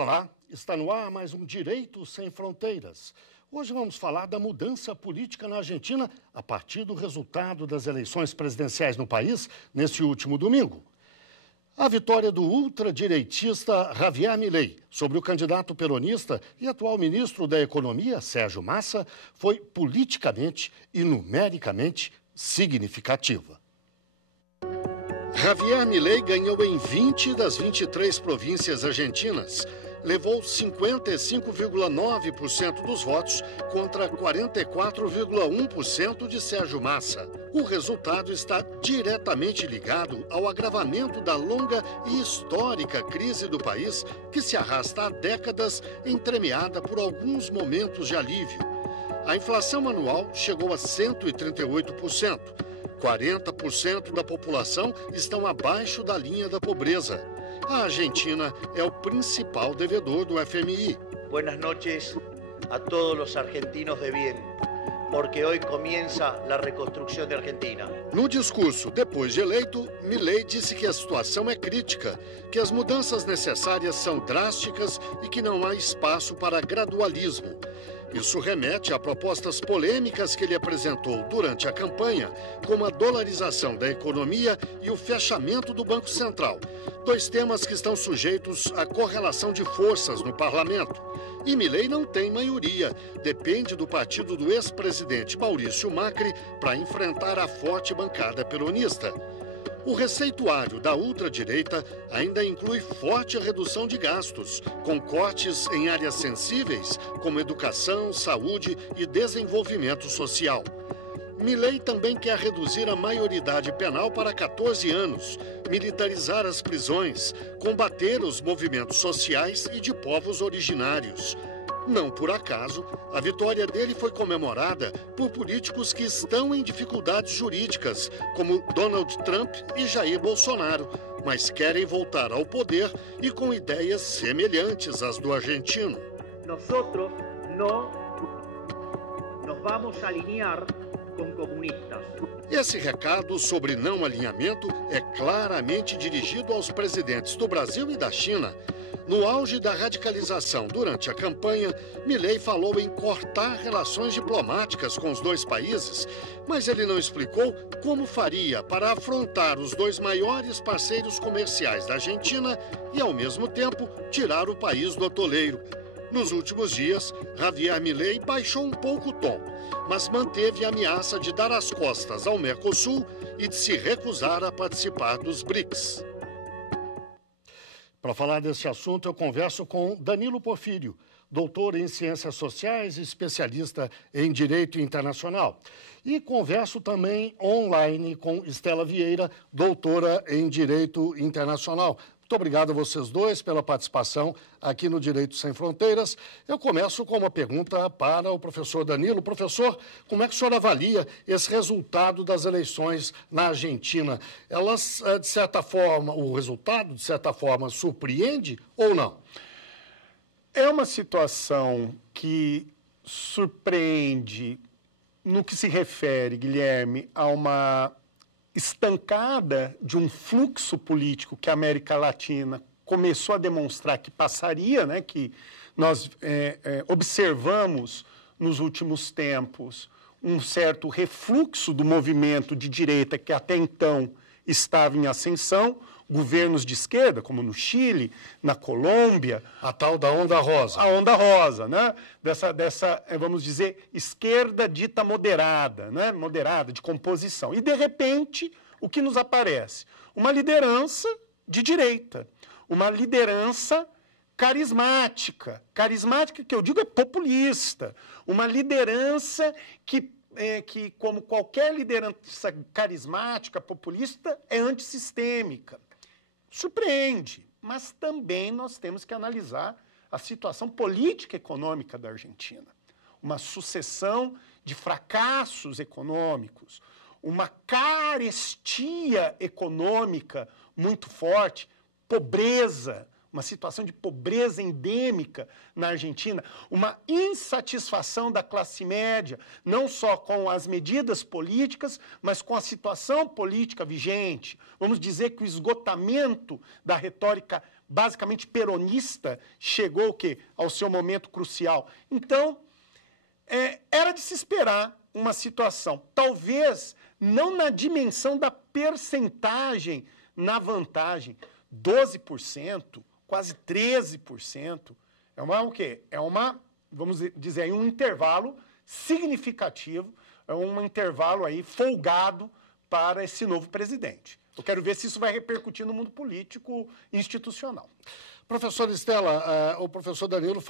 Olá, está no ar mais um Direito Sem Fronteiras. Hoje vamos falar da mudança política na Argentina a partir do resultado das eleições presidenciais no país neste último domingo. A vitória do ultradireitista Javier Milei sobre o candidato peronista e atual ministro da Economia, Sérgio Massa, foi politicamente e numericamente significativa. Javier Milei ganhou em 20 das 23 províncias argentinas. Levou 55,9% dos votos contra 44,1% de Sérgio Massa. O resultado está diretamente ligado ao agravamento da longa e histórica crise do país, que se arrasta há décadas, entremeada por alguns momentos de alívio. A inflação anual chegou a 138%. 40% da população estão abaixo da linha da pobreza. A Argentina é o principal devedor do FMI. Buenas noches a todos los argentinos de bien, porque hoy comienza la reconstrucción de Argentina. No discurso, depois de eleito, Milei disse que a situação é crítica, que as mudanças necessárias são drásticas e que não há espaço para gradualismo. Isso remete a propostas polêmicas que ele apresentou durante a campanha, como a dolarização da economia e o fechamento do Banco Central, dois temas que estão sujeitos à correlação de forças no parlamento. E Milei não tem maioria, depende do partido do ex-presidente Maurício Macri para enfrentar a forte bancada peronista. O receituário da ultradireita ainda inclui forte redução de gastos, com cortes em áreas sensíveis, como educação, saúde e desenvolvimento social. Milei também quer reduzir a maioridade penal para 14 anos, militarizar as prisões, combater os movimentos sociais e de povos originários. Não por acaso, a vitória dele foi comemorada por políticos que estão em dificuldades jurídicas, como Donald Trump e Jair Bolsonaro, mas querem voltar ao poder e com ideias semelhantes às do argentino. Nosotros no nos vamos a alinear com comunistas. Esse recado sobre não alinhamento é claramente dirigido aos presidentes do Brasil e da China. No auge da radicalização durante a campanha, Milei falou em cortar relações diplomáticas com os dois países, mas ele não explicou como faria para afrontar os dois maiores parceiros comerciais da Argentina e, ao mesmo tempo, tirar o país do atoleiro. Nos últimos dias, Javier Milei baixou um pouco o tom, mas manteve a ameaça de dar as costas ao Mercosul e de se recusar a participar dos BRICS. Para falar desse assunto, eu converso com Danilo Porfírio, doutor em Ciências Sociais e especialista em Direito Internacional. E converso também online com Estela Vieira, doutora em Direito Internacional. Muito obrigado a vocês dois pela participação aqui no Direito Sem Fronteiras. Eu começo com uma pergunta para o professor Danilo. Professor, como é que o senhor avalia esse resultado das eleições na Argentina? Elas, de certa forma, o resultado, de certa forma, surpreende ou não? É uma situação que surpreende no que se refere, Guilherme, a uma estancada de um fluxo político que a América Latina começou a demonstrar que passaria, né, que nós observamos nos últimos tempos um certo refluxo do movimento de direita que até então estava em ascensão, governos de esquerda, como no Chile, na Colômbia. A tal da onda rosa. A onda rosa, né? Dessa, vamos dizer, esquerda dita moderada, né? Moderada, de composição. E, de repente, o que nos aparece? Uma liderança de direita, uma liderança carismática. Carismática, que eu digo, é populista. Uma liderança que, como qualquer liderança carismática, populista, é antissistêmica. Surpreende, mas também nós temos que analisar a situação política e econômica da Argentina. Uma sucessão de fracassos econômicos, uma carestia econômica muito forte, pobreza, uma situação de pobreza endêmica na Argentina, uma insatisfação da classe média, não só com as medidas políticas, mas com a situação política vigente. Vamos dizer que o esgotamento da retórica basicamente peronista, chegou o quê? Ao seu momento crucial. Então, era de se esperar uma situação, talvez não na dimensão da percentagem na vantagem, 12%, quase 13%, o quê? Vamos dizer aí, um intervalo significativo, é um intervalo aí folgado para esse novo presidente. Eu quero ver se isso vai repercutir no mundo político institucional. Professor Estela, o professor Danilo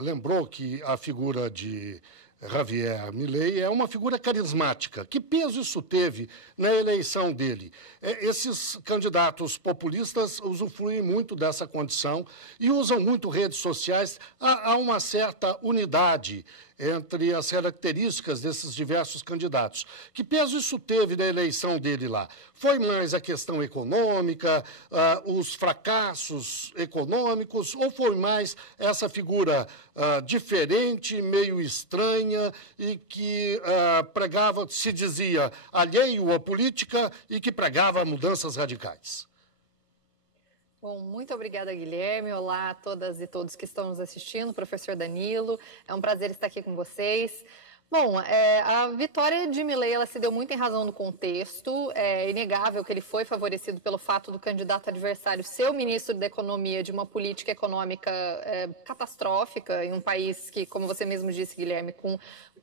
lembrou que a figura de Javier Milei é uma figura carismática. Que peso isso teve na eleição dele? Esses candidatos populistas usufruem muito dessa condição e usam muito redes sociais. Há uma certa unidade entre as características desses diversos candidatos. Que peso isso teve na eleição dele lá? Foi mais a questão econômica, os fracassos econômicos, ou foi mais essa figura diferente, meio estranha, e que pregava, se dizia, alheio à política e que pregava mudanças radicais? Bom, muito obrigada, Guilherme. Olá a todas e todos que estão nos assistindo, professor Danilo. É um prazer estar aqui com vocês. Bom, a vitória de Milei, ela se deu muito em razão do contexto. É inegável que ele foi favorecido pelo fato do candidato adversário ser o ministro da Economia de uma política econômica catastrófica em um país que, como você mesmo disse, Guilherme, com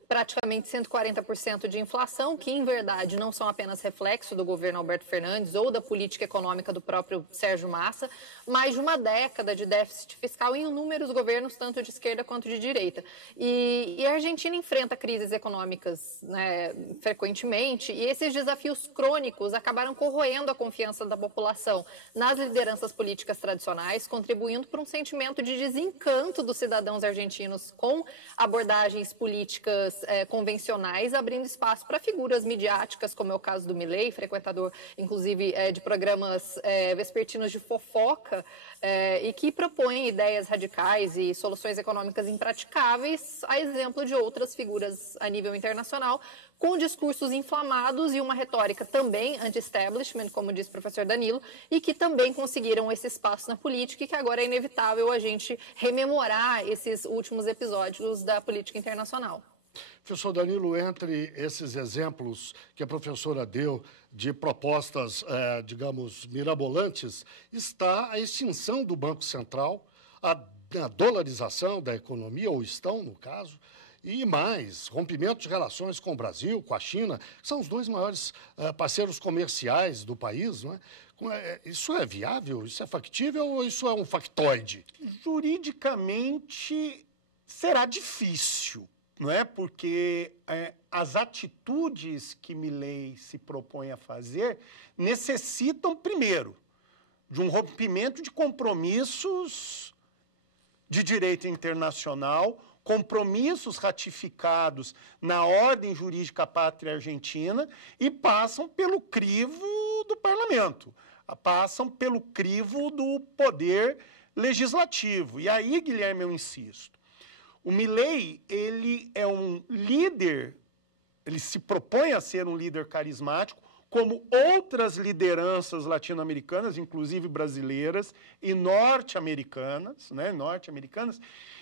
praticamente 140% de inflação, que, em verdade, não são apenas reflexo do governo Alberto Fernandes ou da política econômica do próprio Sérgio Massa, mas de uma década de déficit fiscal em inúmeros governos, tanto de esquerda quanto de direita. E a Argentina enfrenta crises econômicas, né, frequentemente, e esses desafios crônicos acabaram corroendo a confiança da população nas lideranças políticas tradicionais, contribuindo para um sentimento de desencanto dos cidadãos argentinos com abordagens políticas convencionais, abrindo espaço para figuras midiáticas, como é o caso do Milei, frequentador, inclusive, de programas vespertinos de fofoca, e que propõem ideias radicais e soluções econômicas impraticáveis, a exemplo de outras figuras a nível internacional, com discursos inflamados e uma retórica também anti-establishment, como disse o professor Danilo, e que também conseguiram esse espaço na política e que agora é inevitável a gente rememorar esses últimos episódios da política internacional. Professor Danilo, entre esses exemplos que a professora deu de propostas, digamos, mirabolantes, está a extinção do Banco Central, a dolarização da economia, ou estão, no caso, e mais, rompimento de relações com o Brasil, com a China, que são os dois maiores parceiros comerciais do país, não é? Isso é viável? Isso é factível ou isso é um factoide? Juridicamente, será difícil. Não é? Porque as atitudes que Milei se propõe a fazer necessitam, primeiro, de um rompimento de compromissos de direito internacional, compromissos ratificados na ordem jurídica pátria argentina e passam pelo crivo do parlamento, passam pelo crivo do poder legislativo. E aí, Guilherme, eu insisto, o Milei, ele é um líder, ele se propõe a ser um líder carismático, como outras lideranças latino-americanas, inclusive brasileiras e norte-americanas, né,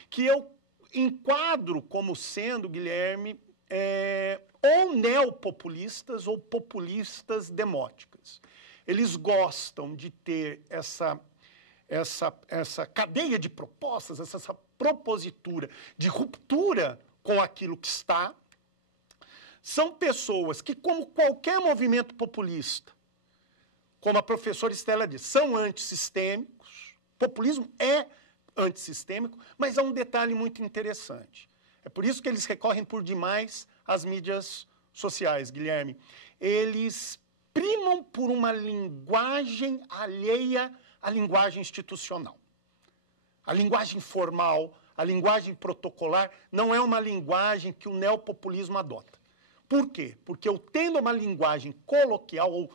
que eu enquadro como sendo, Guilherme, ou neopopulistas ou populistas demóticas. Eles gostam de ter essa cadeia de propostas, essa propositura de ruptura com aquilo que está. São pessoas que, como qualquer movimento populista, como a professora Estela disse, são antissistêmicos. Populismo é antissistêmico, mas há um detalhe muito interessante. É por isso que eles recorrem por demais às mídias sociais, Guilherme. Eles primam por uma linguagem alheia à linguagem institucional. A linguagem formal, a linguagem protocolar, não é uma linguagem que o neopopulismo adota. Por quê? Porque eu tendo uma linguagem coloquial, ou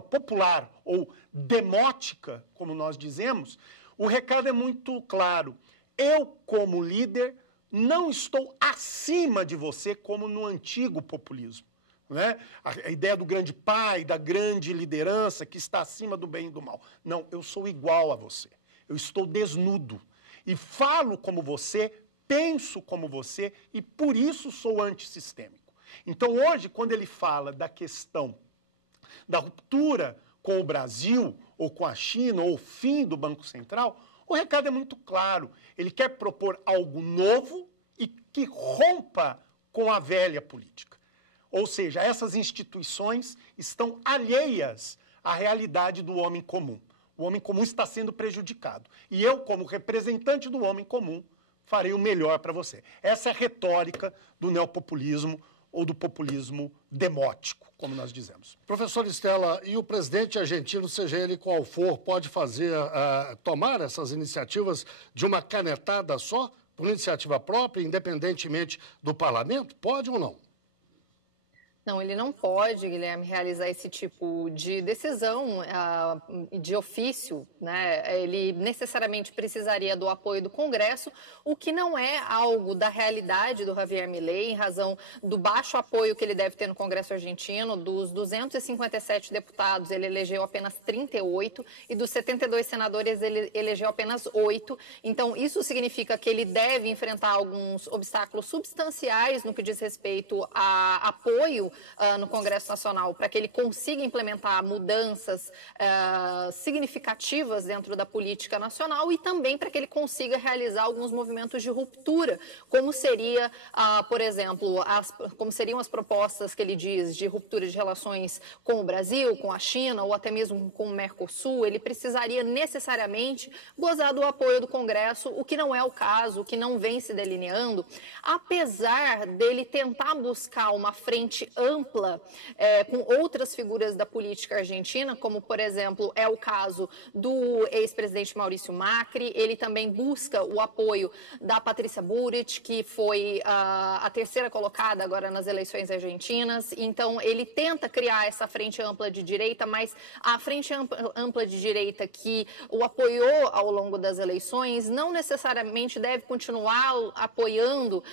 popular, ou demótica, como nós dizemos, o recado é muito claro. Eu, como líder, não estou acima de você, como no antigo populismo. né? A ideia do grande pai, da grande liderança que está acima do bem e do mal. Não, eu sou igual a você. Eu estou desnudo e falo como você, penso como você e por isso sou antissistêmico. Então hoje, quando ele fala da questão da ruptura com o Brasil ou com a China ou o fim do Banco Central, o recado é muito claro. Ele quer propor algo novo e que rompa com a velha política. Ou seja, essas instituições estão alheias à realidade do homem comum. O homem comum está sendo prejudicado. E eu, como representante do homem comum, farei o melhor para você. Essa é a retórica do neopopulismo ou do populismo demótico, como nós dizemos. Professor Stella, e o presidente argentino, seja ele qual for, pode tomar essas iniciativas de uma canetada só, por iniciativa própria, independentemente do parlamento? Pode ou não? Não, ele não pode, Guilherme, realizar esse tipo de decisão de ofício, né? Ele necessariamente precisaria do apoio do Congresso, o que não é algo da realidade do Javier Milei, em razão do baixo apoio que ele deve ter no Congresso argentino. Dos 257 deputados, ele elegeu apenas 38, e dos 72 senadores, ele elegeu apenas 8. Então, isso significa que ele deve enfrentar alguns obstáculos substanciais no que diz respeito a apoio no Congresso Nacional, para que ele consiga implementar mudanças significativas dentro da política nacional e também para que ele consiga realizar alguns movimentos de ruptura, como seria, por exemplo, como seriam as propostas que ele diz de ruptura de relações com o Brasil, com a China ou até mesmo com o Mercosul. Ele precisaria necessariamente gozar do apoio do Congresso, o que não é o caso, o que não vem se delineando, apesar dele tentar buscar uma frente ampla com outras figuras da política argentina, como, por exemplo, é o caso do ex-presidente Maurício Macri. Ele também busca o apoio da Patrícia Bullrich, que foi a terceira colocada agora nas eleições argentinas. Então, ele tenta criar essa frente ampla de direita, mas a frente ampla de direita que o apoiou ao longo das eleições não necessariamente deve continuar apoiando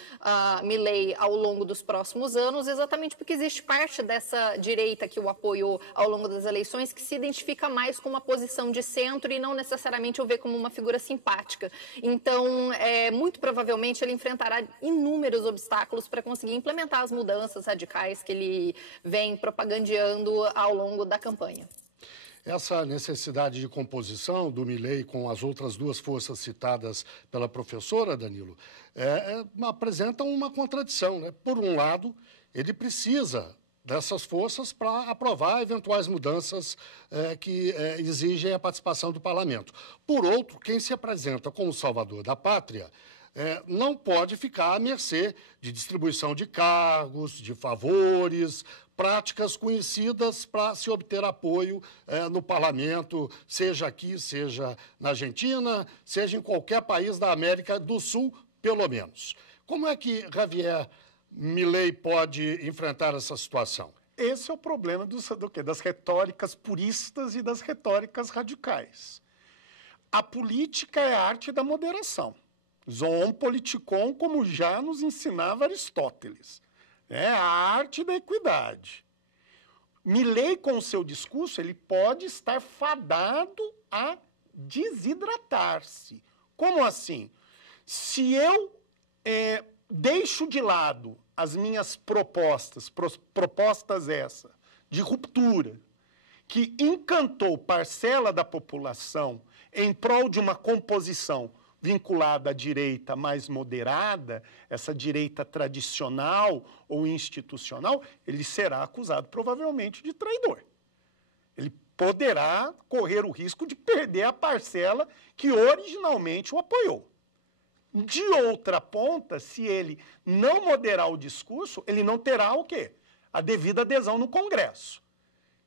Milei ao longo dos próximos anos, exatamente porque existe parte dessa direita que o apoiou ao longo das eleições que se identifica mais com uma posição de centro e não necessariamente o vê como uma figura simpática. Então, muito provavelmente ele enfrentará inúmeros obstáculos para conseguir implementar as mudanças radicais que ele vem propagandeando ao longo da campanha. Essa necessidade de composição do Milei com as outras duas forças citadas pela professora, Danilo, apresenta uma contradição, né? Por um lado, ele precisa dessas forças para aprovar eventuais mudanças que exigem a participação do parlamento. Por outro, quem se apresenta como salvador da pátria não pode ficar à mercê de distribuição de cargos, de favores, práticas conhecidas para se obter apoio no parlamento, seja aqui, seja na Argentina, seja em qualquer país da América do Sul, pelo menos. Como é que Javier Milei pode enfrentar essa situação? Esse é o problema das retóricas puristas e das retóricas radicais. A política é a arte da moderação. Zoon politikon, como já nos ensinava Aristóteles. É a arte da equidade. Milei, com o seu discurso, ele pode estar fadado a desidratar-se. Como assim? Se eu deixo de lado as minhas propostas essa, de ruptura, que encantou parcela da população em prol de uma composição vinculada à direita mais moderada, essa direita tradicional ou institucional, ele será acusado provavelmente de traidor. Ele poderá correr o risco de perder a parcela que originalmente o apoiou. De outra ponta, se ele não moderar o discurso, ele não terá o quê? A devida adesão no Congresso.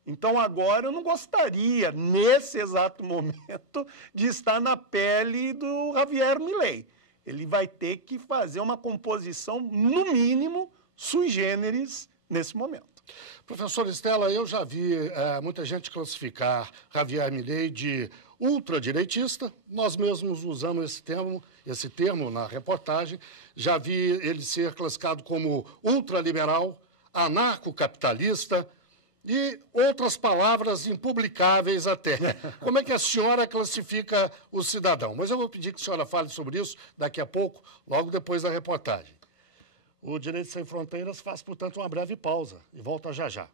Então, agora, eu não gostaria, nesse exato momento, de estar na pele do Javier Milei. Ele vai ter que fazer uma composição, no mínimo, sui generis, nesse momento. Professor Stella, eu já vi muita gente classificar Javier Milei de ultradireitista. Nós mesmos usamos esse termo na reportagem. Já vi ele ser classificado como ultraliberal, anarcocapitalista e outras palavras impublicáveis até. Como é que a senhora classifica o cidadão? Mas eu vou pedir que a senhora fale sobre isso daqui a pouco, logo depois da reportagem. O Direito Sem Fronteiras faz, portanto, uma breve pausa e volta já já.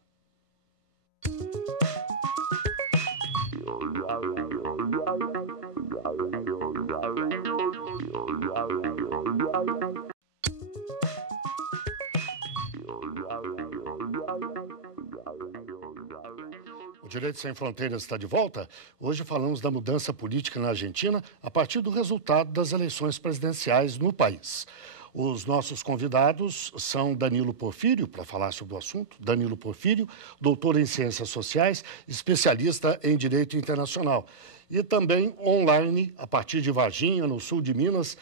O Direito Sem Fronteiras está de volta. Hoje falamos da mudança política na Argentina a partir do resultado das eleições presidenciais no país. Os nossos convidados são Danilo Porfírio, para falar sobre o assunto. Danilo Porfírio, doutor em Ciências Sociais, especialista em Direito Internacional. E também online, a partir de Varginha, no sul de Minas,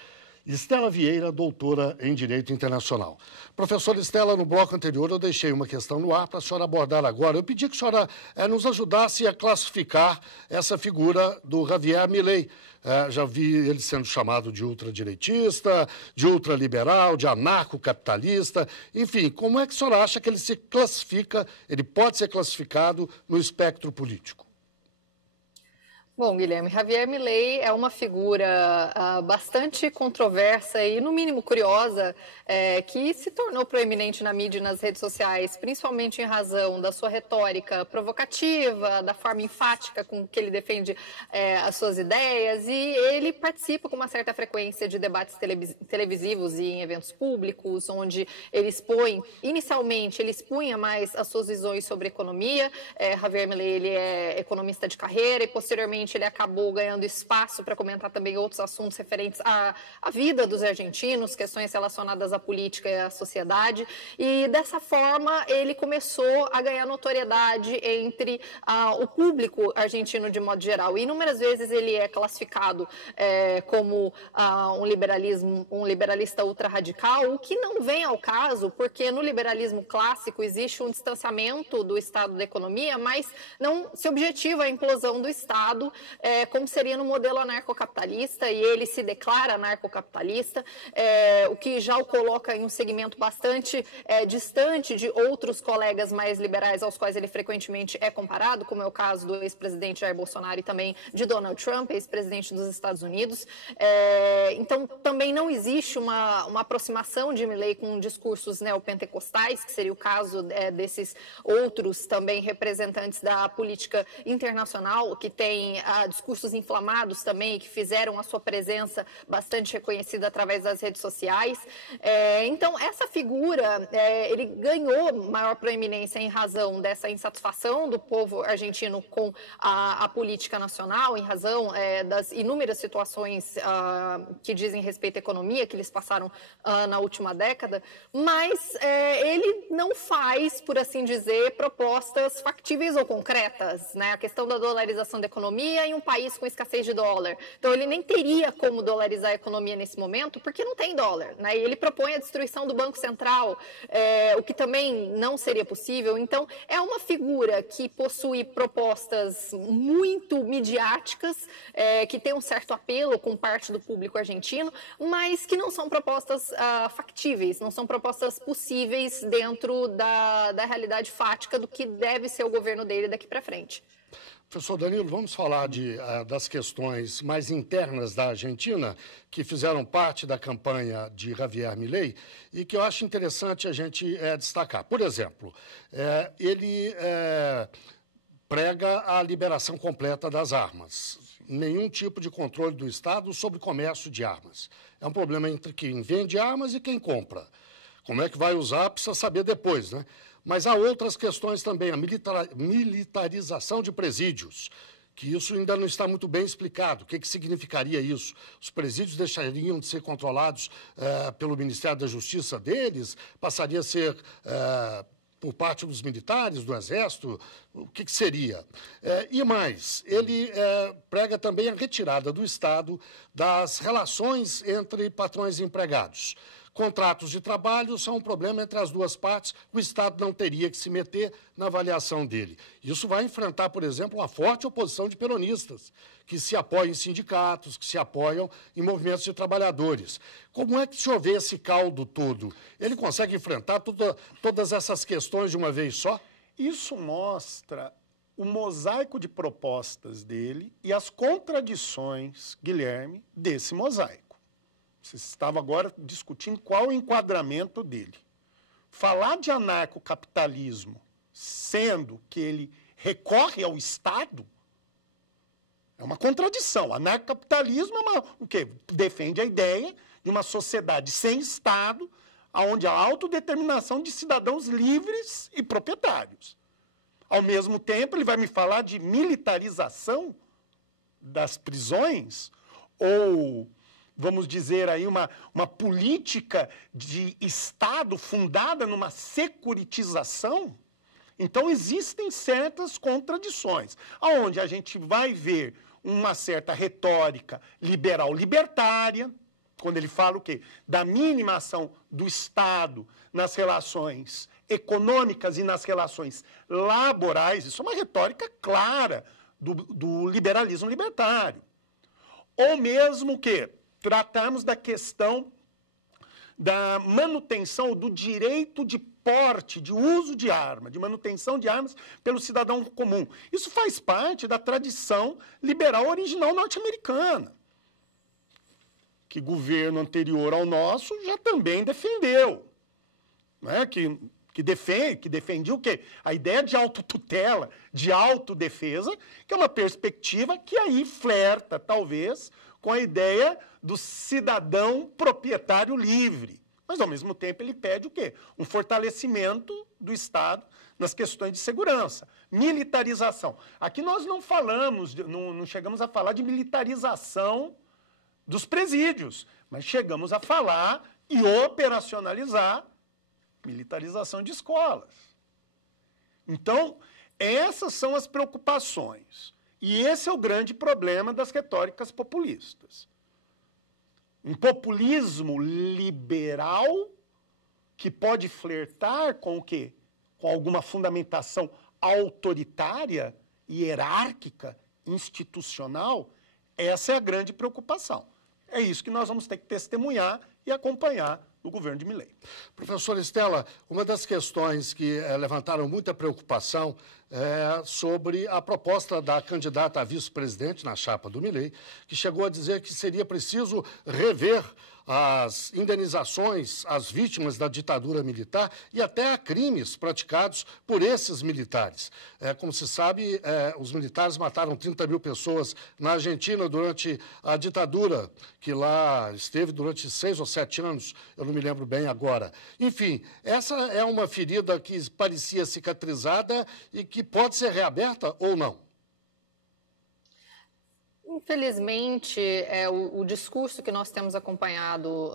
Estela Vieira, doutora em Direito Internacional. Professora Estela, no bloco anterior eu deixei uma questão no ar para a senhora abordar agora. Eu pedi que a senhora nos ajudasse a classificar essa figura do Javier Milei. Já vi ele sendo chamado de ultradireitista, de ultraliberal, de anarcocapitalista. Enfim, como é que a senhora acha que ele se classifica, ele pode ser classificado no espectro político? Bom, Guilherme, Javier Milei é uma figura bastante controversa e, no mínimo, curiosa, que se tornou proeminente na mídia e nas redes sociais, principalmente em razão da sua retórica provocativa, da forma enfática com que ele defende as suas ideias, e ele participa com uma certa frequência de debates televisivos e em eventos públicos, onde ele expõe, inicialmente, ele expunha mais as suas visões sobre economia. Javier Milei, ele é economista de carreira e, posteriormente, ele acabou ganhando espaço para comentar também outros assuntos referentes à vida dos argentinos, questões relacionadas à política e à sociedade. E, dessa forma, ele começou a ganhar notoriedade entre o público argentino de modo geral. E, inúmeras vezes, ele é classificado como um liberalista ultra-radical, o que não vem ao caso, porque no liberalismo clássico existe um distanciamento do Estado da economia, mas não se objetiva a implosão do Estado, como seria no modelo anarcocapitalista, e ele se declara anarcocapitalista, o que já o coloca em um segmento bastante distante de outros colegas mais liberais aos quais ele frequentemente é comparado, como é o caso do ex-presidente Jair Bolsonaro e também de Donald Trump, ex-presidente dos Estados Unidos. Então, também não existe uma aproximação de Milei com discursos neopentecostais, que seria o caso desses outros também representantes da política internacional, que tem discursos inflamados também, que fizeram a sua presença bastante reconhecida através das redes sociais. Então, essa figura, ele ganhou maior proeminência em razão dessa insatisfação do povo argentino com a política nacional, em razão das inúmeras situações que dizem respeito à economia, que eles passaram na última década, mas ele não faz, por assim dizer, propostas factíveis ou concretas, né? A questão da dolarização da economia em um país com escassez de dólar. Então, ele nem teria como dolarizar a economia nesse momento, porque não tem dólar, né? E ele propõe a destruição do Banco Central, o que também não seria possível. Então, é uma figura que possui propostas muito midiáticas, que tem um certo apelo com parte do público argentino, mas que não são propostas factíveis, não são propostas possíveis dentro da realidade fática do que deve ser o governo dele daqui para frente. Professor Danilo, vamos falar das questões mais internas da Argentina, que fizeram parte da campanha de Javier Milei e que eu acho interessante a gente destacar. Por exemplo, ele prega a liberação completa das armas. Nenhum tipo de controle do Estado sobre o comércio de armas. É um problema entre quem vende armas e quem compra. Como é que vai usar, precisa saber depois, né? Mas há outras questões também, a militarização de presídios, que isso ainda não está muito bem explicado. O que significaria isso? Os presídios deixariam de ser controlados pelo Ministério da Justiça deles? Passaria a ser por parte dos militares, do Exército? O que seria? E mais, ele prega também a retirada do Estado das relações entre patrões e empregados. contratos de trabalho são um problema entre as duas partes, o Estado não teria que se meter na avaliação dele. Isso vai enfrentar, por exemplo, uma forte oposição de peronistas, que se apoiam em sindicatos, que se apoiam em movimentos de trabalhadores. Como é que, se houver esse caldo todo, ele consegue enfrentar todas essas questões de uma vez só? Isso mostra o mosaico de propostas dele e as contradições, Guilherme, desse mosaico. Você estava agora discutindo qual o enquadramento dele. Falar de anarcocapitalismo, sendo que ele recorre ao Estado, é uma contradição. Anarcocapitalismo é o quê? Defende a ideia de uma sociedade sem Estado, onde há autodeterminação de cidadãos livres e proprietários. Ao mesmo tempo, ele vai me falar de militarização das prisões, ou, vamos dizer aí, uma política de Estado fundada numa securitização. Então, existem certas contradições, onde a gente vai ver uma certa retórica liberal-libertária, quando ele fala o quê? Da mínima ação do Estado nas relações econômicas e nas relações laborais. Isso é uma retórica clara do liberalismo libertário. Ou mesmo que tratarmos da questão da manutenção do direito de porte, de uso de arma, de manutenção de armas pelo cidadão comum. Isso faz parte da tradição liberal original norte-americana, que governo anterior ao nosso já também defendeu, né? Que defendia o quê? A ideia de autotutela, de autodefesa, que é uma perspectiva que aí flerta, talvez, com a ideia do cidadão proprietário livre. Mas, ao mesmo tempo, ele pede o quê? Um fortalecimento do Estado nas questões de segurança. Militarização. Aqui nós não falamos, não chegamos a falar de militarização dos presídios, mas chegamos a falar e operacionalizar militarização de escolas. Então, essas são as preocupações. E esse é o grande problema das retóricas populistas. Um populismo liberal que pode flertar com o quê? Com alguma fundamentação autoritária, hierárquica, institucional. Essa é a grande preocupação. É isso que nós vamos ter que testemunhar e acompanhar do governo de Milei. Professora Estela, uma das questões que levantaram muita preocupação é sobre a proposta da candidata a vice-presidente na chapa do Milei, que chegou a dizer que seria preciso rever as indenizações às vítimas da ditadura militar e até a crimes praticados por esses militares. Como se sabe, os militares mataram 30 mil pessoas na Argentina durante a ditadura, que lá esteve durante 6 ou 7 anos, eu não me lembro bem agora. Enfim, essa é uma ferida que parecia cicatrizada e que pode ser reaberta ou não? Infelizmente, o discurso que nós temos acompanhado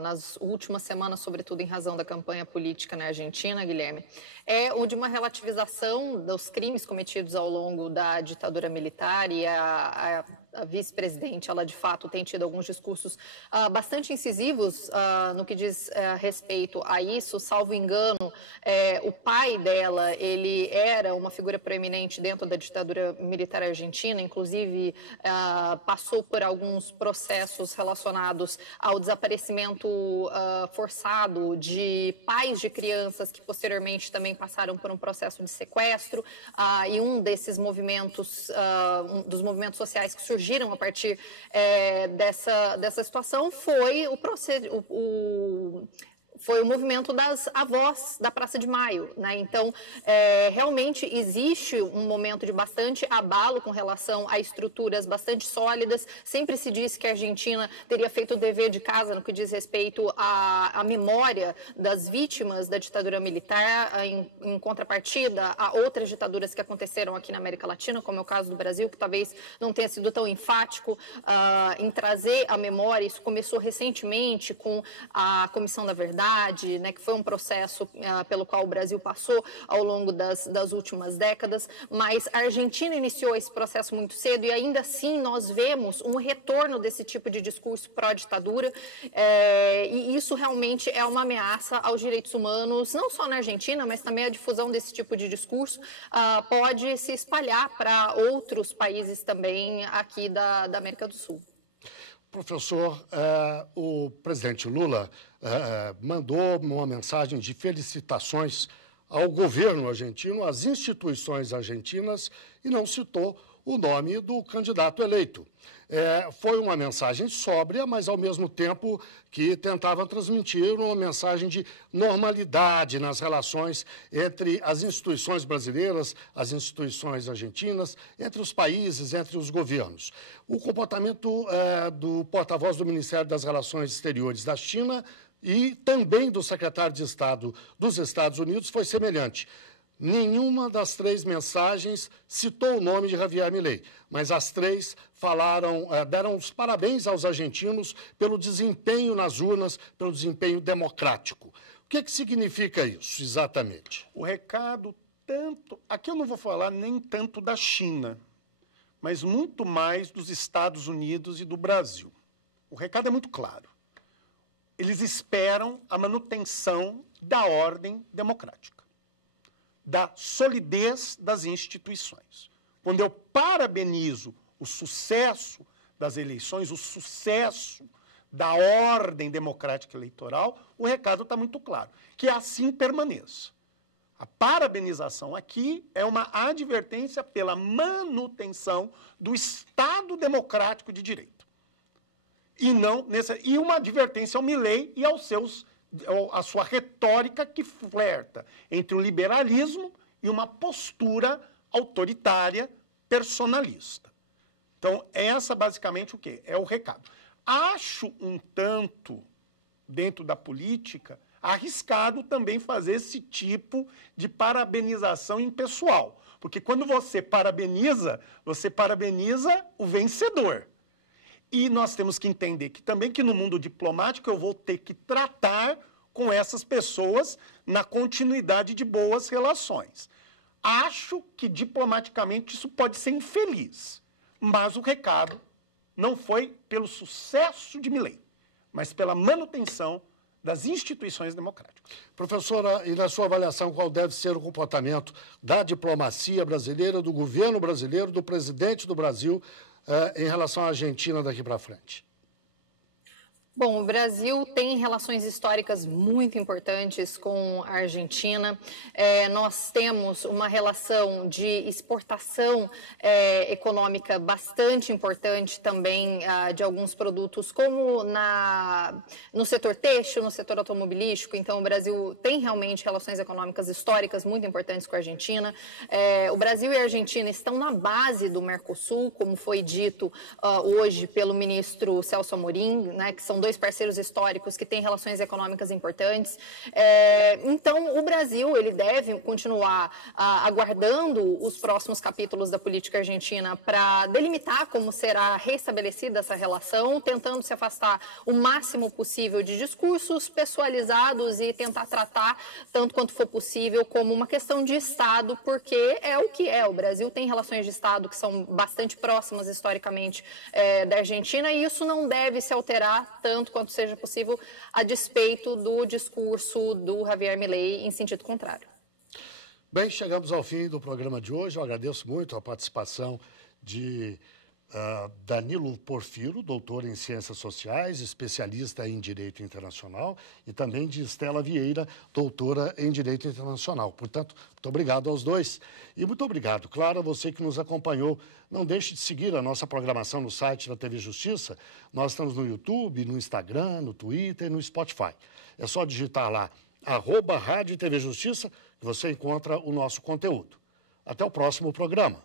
nas últimas semanas, sobretudo em razão da campanha política na Argentina, Guilherme, é o de uma relativização dos crimes cometidos ao longo da ditadura militar e a vice-presidente, ela de fato tem tido alguns discursos bastante incisivos no que diz respeito a isso. Salvo engano, o pai dela, ele era uma figura proeminente dentro da ditadura militar argentina, inclusive passou por alguns processos relacionados ao desaparecimento forçado de pais de crianças que posteriormente também passaram por um processo de sequestro, e um desses movimentos, dos movimentos sociais que surgiram a partir dessa situação foi foi o movimento das avós da Praça de Maio, né? Então, realmente existe um momento de bastante abalo com relação a estruturas bastante sólidas. Sempre se disse que a Argentina teria feito o dever de casa no que diz respeito à memória das vítimas da ditadura militar, em contrapartida a outras ditaduras que aconteceram aqui na América Latina, como é o caso do Brasil, que talvez não tenha sido tão enfático em trazer a memória. Isso começou recentemente com a Comissão da Verdade, normalidade, né, que foi um processo pelo qual o Brasil passou ao longo das últimas décadas, mas a Argentina iniciou esse processo muito cedo e ainda assim nós vemos um retorno desse tipo de discurso pró-ditadura, e isso realmente é uma ameaça aos direitos humanos, não só na Argentina, mas também a difusão desse tipo de discurso pode se espalhar para outros países também aqui da América do Sul. Professor, o presidente Lula mandou uma mensagem de felicitações ao governo argentino, às instituições argentinas, e não citou o nome do candidato eleito. Foi uma mensagem sóbria, mas, ao mesmo tempo, que tentava transmitir uma mensagem de normalidade nas relações entre as instituições brasileiras, as instituições argentinas, entre os países, entre os governos. O comportamento do porta-voz do Ministério das Relações Exteriores da China e também do secretário de Estado dos Estados Unidos foi semelhante. Nenhuma das três mensagens citou o nome de Javier Milei, mas as três deram os parabéns aos argentinos pelo desempenho nas urnas, pelo desempenho democrático. O que significa isso, exatamente? O recado, aqui eu não vou falar nem tanto da China, mas muito mais dos Estados Unidos e do Brasil. O recado é muito claro. Eles esperam a manutenção da ordem democrática, da solidez das instituições. Quando eu parabenizo o sucesso das eleições, o sucesso da ordem democrática eleitoral, o recado está muito claro, que assim permaneça. A parabenização aqui é uma advertência pela manutenção do Estado democrático de direito. E uma advertência ao Milei e a sua retórica que flerta entre o liberalismo e uma postura autoritária, personalista. Então, essa basicamente o quê? É o recado. Acho um tanto, dentro da política, arriscado também fazer esse tipo de parabenização impessoal. Porque quando você parabeniza o vencedor. E nós temos que entender que no mundo diplomático eu vou ter que tratar com essas pessoas na continuidade de boas relações. Acho que diplomaticamente isso pode ser infeliz, mas o recado não foi pelo sucesso de Milei, mas pela manutenção das instituições democráticas. Professora, e na sua avaliação, qual deve ser o comportamento da diplomacia brasileira, do governo brasileiro, do presidente do Brasil, em relação à Argentina daqui para frente? Bom, o Brasil tem relações históricas muito importantes com a Argentina. Nós temos uma relação de exportação econômica bastante importante também de alguns produtos, como no setor têxtil, no setor automobilístico. Então, o Brasil tem realmente relações econômicas históricas muito importantes com a Argentina. O Brasil e a Argentina estão na base do Mercosul, como foi dito hoje pelo ministro Celso Amorim, né, que são dois parceiros históricos que têm relações econômicas importantes. Então, o Brasil ele deve continuar aguardando os próximos capítulos da política argentina para delimitar como será restabelecida essa relação, tentando se afastar o máximo possível de discursos pessoalizados e tentar tratar, tanto quanto for possível, como uma questão de Estado, porque é o que é. O Brasil tem relações de Estado que são bastante próximas historicamente da Argentina e isso não deve se alterar tanto quanto seja possível a despeito do discurso do Javier Milei em sentido contrário. Bem, chegamos ao fim do programa de hoje. Eu agradeço muito a participação de Danilo Porfiro, doutor em Ciências Sociais, especialista em Direito Internacional, e também de Estela Vieira, doutora em Direito Internacional. Portanto, muito obrigado aos dois. E muito obrigado, claro, a você que nos acompanhou. Não deixe de seguir a nossa programação no site da TV Justiça. Nós estamos no YouTube, no Instagram, no Twitter e no Spotify. É só digitar lá, @Rádio TV Justiça, que você encontra o nosso conteúdo. Até o próximo programa.